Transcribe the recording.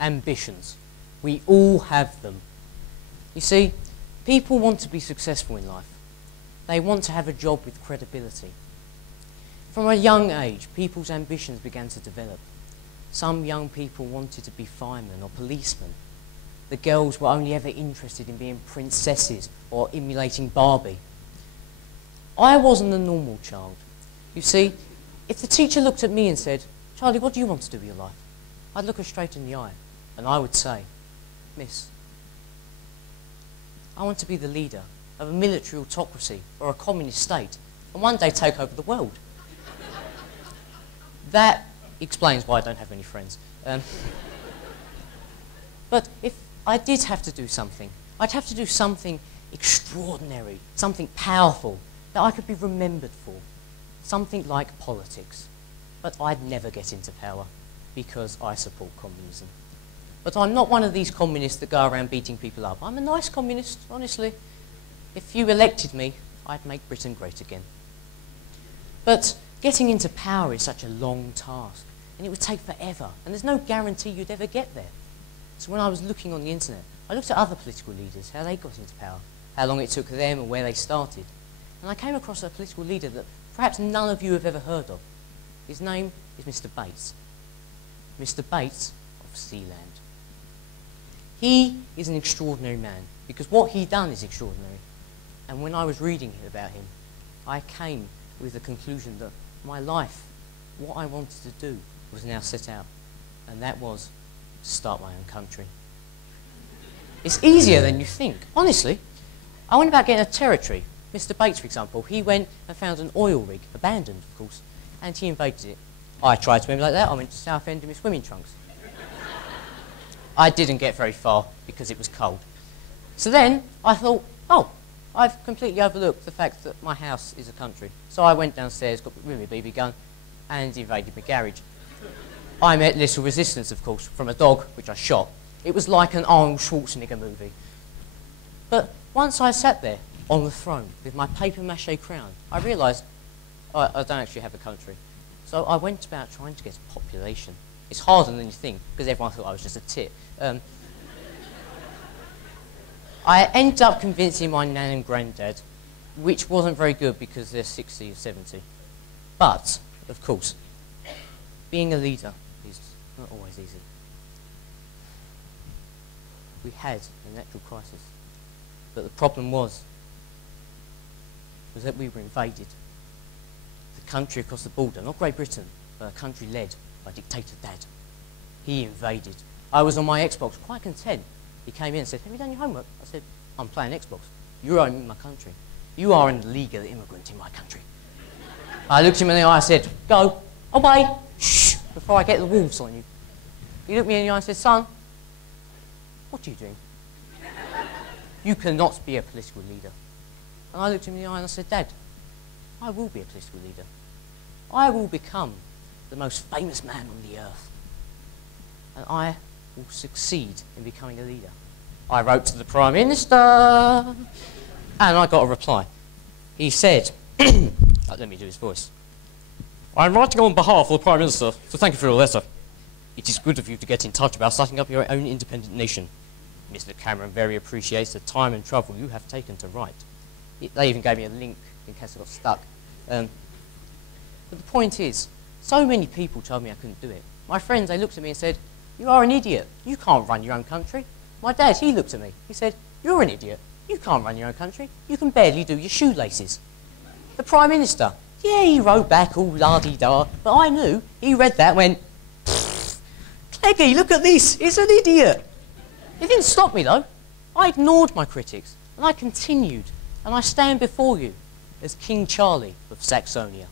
ambitions. We all have them. You see, people want to be successful in life. They want to have a job with credibility. From a young age, people's ambitions began to develop. Some young people wanted to be firemen or policemen. The girls were only ever interested in being princesses or emulating Barbie. I wasn't a normal child. You see, if the teacher looked at me and said, "Charlie, what do you want to do with your life?" I'd look her straight in the eye and I would say, "Miss, I want to be the leader of a military autocracy or a communist state and one day take over the world." That explains why I don't have any friends. But if I did have to do something, I'd have to do something extraordinary, something powerful that I could be remembered for, something like politics. But I'd never get into power because I support communism. But I'm not one of these communists that go around beating people up. I'm a nice communist, honestly. If you elected me, I'd make Britain great again. But getting into power is such a long task, and it would take forever, and there's no guarantee you'd ever get there. So when I was looking on the internet, I looked at other political leaders, how they got into power, how long it took them and where they started. And I came across a political leader that perhaps none of you have ever heard of. His name is Mr. Bates. Mr. Bates of Sealand. He is an extraordinary man, because what he done is extraordinary. And when I was reading about him, I came with the conclusion that my life, what I wanted to do, was now set out. And that was to start my own country. It's easier than you think, honestly. I went about getting a territory. Mr. Bates, for example, he went and found an oil rig, abandoned, of course, and he invaded it. I tried to emulate that. I went to Southend in my swimming trunks. I didn't get very far because it was cold. So then I thought, oh, I've completely overlooked the fact that my house is a country. So I went downstairs, got rid of my BB gun, and invaded my garage. I met little resistance, of course, from a dog, which I shot. It was like an Arnold Schwarzenegger movie. But once I sat there on the throne with my papier-mâché crown, I realised I don't actually have a country. So I went about trying to get a population. It's harder than you think, because everyone thought I was just a tit. I ended up convincing my nan and granddad, which wasn't very good because they're 60 or 70. But, of course, being a leader is not always easy. We had a natural crisis, but the problem was that we were invaded. The country across the border, not Great Britain, but a country led by dictator Dad. He invaded. I was on my Xbox, quite content. He came in and said, "Have you done your homework?" I said, "I'm playing Xbox. You're in my country. You are an illegal immigrant in my country." I looked him in the eye and said, "Go away, shh, before I get the wolves on you." He looked me in the eye and said, "Son, what are you doing? You cannot be a political leader." And I looked him in the eye and I said, "Dad, I will be a political leader. I will become the most famous man on the earth. And I will succeed in becoming a leader." I wrote to the Prime Minister, and I got a reply. He said, let me do his voice. "I'm writing on behalf of the Prime Minister, so thank you for your letter. It is good of you to get in touch about setting up your own independent nation. Mr. Cameron very appreciates the time and trouble you have taken to write." They even gave me a link in case I got stuck. But the point is, so many people told me I couldn't do it. My friends, they looked at me and said, "You are an idiot. You can't run your own country." My dad, he looked at me. He said, "You're an idiot. You can't run your own country. You can barely do your shoelaces." The Prime Minister, yeah, he wrote back all la-di-da, but I knew. He read that and went, "Cleggy, look at this. He's an idiot." It didn't stop me, though. I ignored my critics, and I continued, and I stand before you as King Charlie of Saxonia.